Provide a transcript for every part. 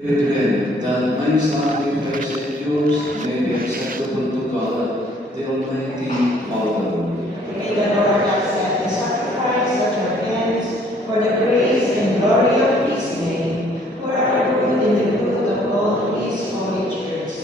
Pray that my sacrifice and yours may be acceptable to God, the Almighty Father. May the Lord accept the sacrifice at your hands for the praise and glory of his name, for our good and the good of all his holy church.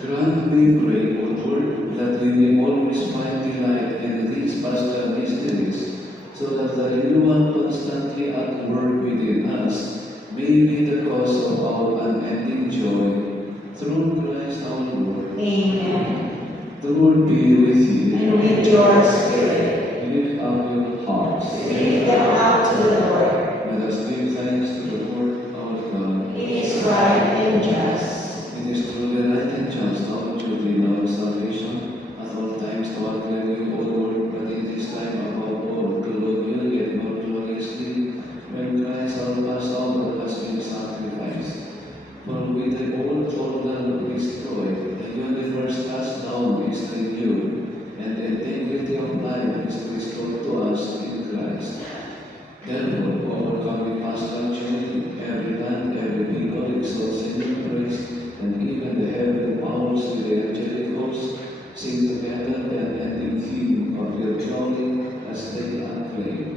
Grant, we pray, O Lord, that we may always find delight in these paschal mysteries, so that the renewal constantly at work within us may be the cause of our unending joy. Through Christ our Lord. Amen. The Lord be with you. And with your spirit. Lift up your hearts. Lift them up to the Lord. Let us give thanks to the Lord our God. It is right and just. It is truly right and just, our duty and our salvation, at all times to acclaim you, O Lord, but in this time above all, to love you yet more gloriously, when Christ our Passover has been sacrificed. For with the old order destroyed, the universe cast down is renewed, and the integrity of life is restored to us in Christ. Therefore, overcoming paschal joy, every land, every people exalts in your praise, and even the heavenly powers with the angelic hosts sing together the unending theme of your glory as they acclaim.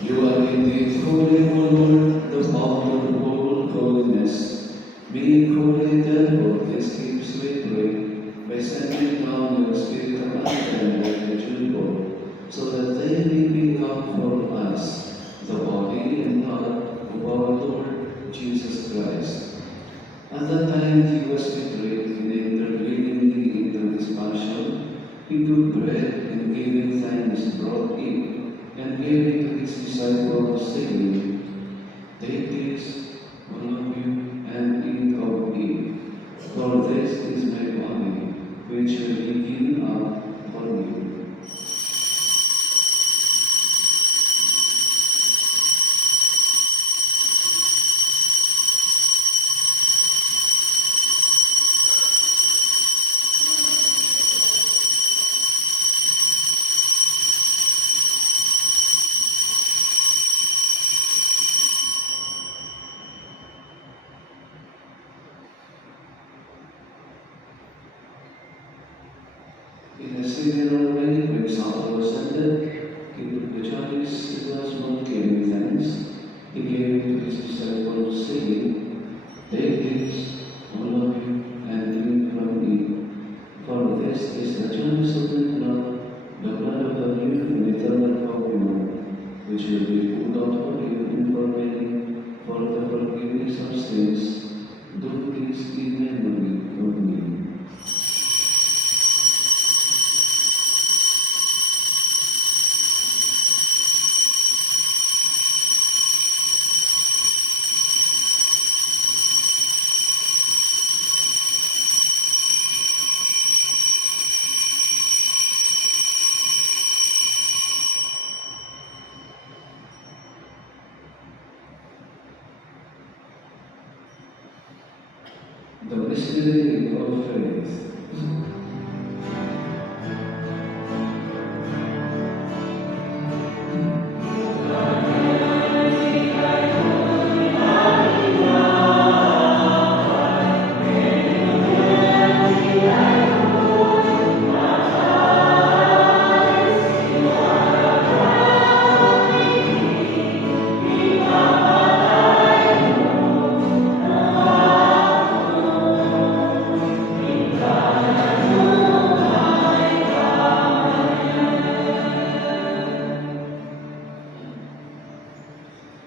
You are indeed holy, O Lord, the founder of all holiness. Being holy, therefore, this gives we pray, by sending down your Spirit of Adam like a jewel, so that they may become for us the body and blood of our Lord Jesus Christ. At the time he was betrayed and interveningly into his passion, he took bread and giving thanks brought it and gave it to his disciples, saying, "Take this, all of you, and eat of it, for this is my body, which will be given up for you." In a similar way, when supper was ended, he took the chalice, the glass of giving thanks. He gave it to his disciples, saying, "Take this, all of you, and drink from it. For this is the chalice of the blood of the new and eternal covenant, which will be poured out for you and for many, for the forgiveness of sins. Do this in memory of me." The mystery of faith.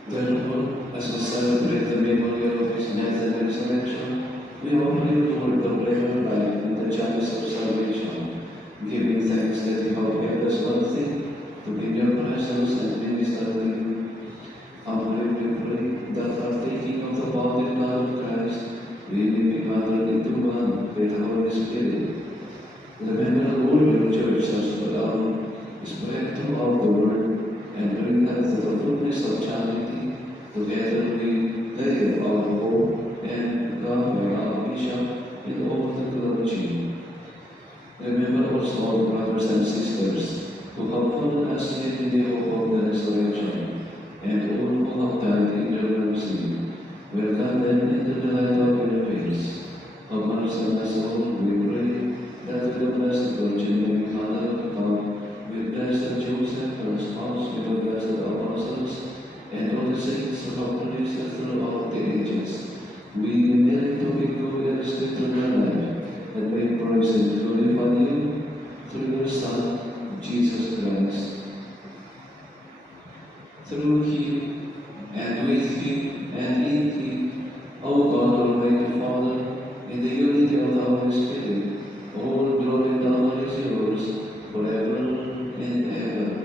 Therefore, as we celebrate the memory of his death and resurrection, we offer you, Lord, the bread of life and the chalice of salvation, giving thanks that you have kept us worthy to be in your presence and minister to you. Humbly we pray that partaking of the body and blood of Christ, we may be gathered into one with the Holy Spirit. Remember, Lord, your church has allowed spread throughout the world, and bring us to the fullness of charity. Together we lay our hope and God by our bishop in all the clergy. Remember also our brothers and sisters who have fallen asleep in the hope of the resurrection, and all who have died in your mercy. Welcome them into the light of your face. Have mercy on us all, we pray, that the Blessed Virgin may be Mother of God, with blessed Joseph, her spouse, with the blessed apostles, and all the saints who have praised us throughout the ages. We merit to be glorious to their life, and may praise and glorify you through your Son, Jesus Christ. Through him, and with him, and in him, O God, Almighty Father, in the unity of the Holy Spirit, all glory and honor is yours, forever and ever.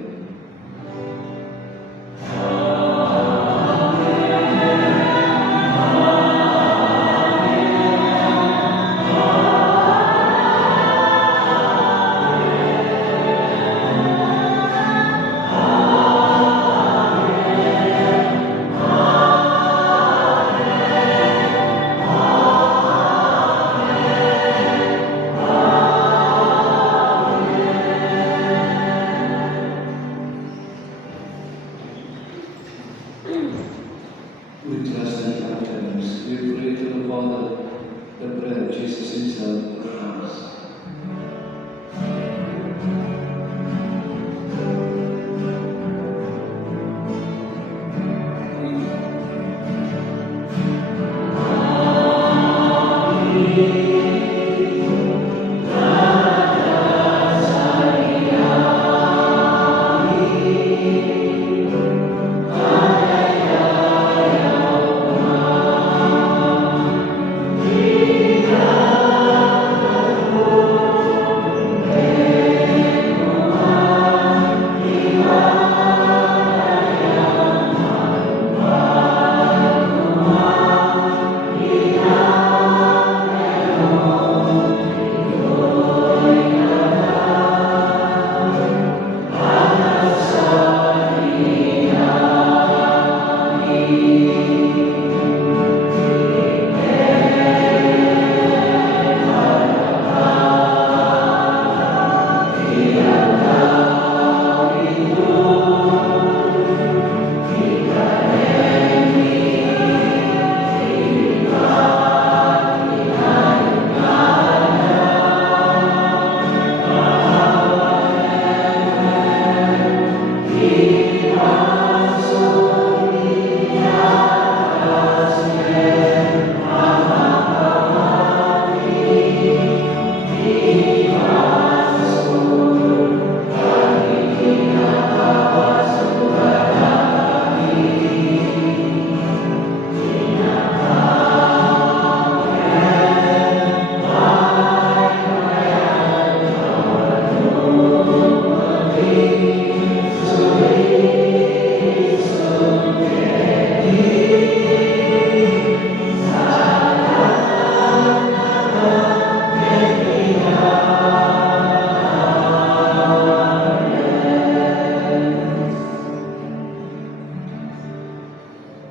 We trust and confidence. We pray to the Father, the bread Jesus himself proclaims.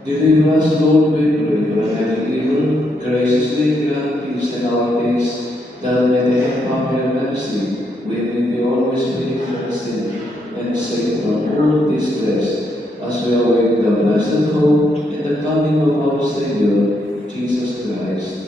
Deliver us, Lord, we pray, from every evil, graciously grant peace in our days, that by the help of your mercy we may be always free from sin and safe from all distress, as we await the blessed hope in the coming of our Savior, Jesus Christ.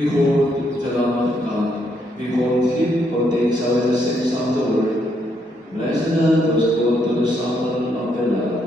Behold the Lamb of God. Behold him who takes away the sins of the world. Blessed are those who go to the supper of the Lamb.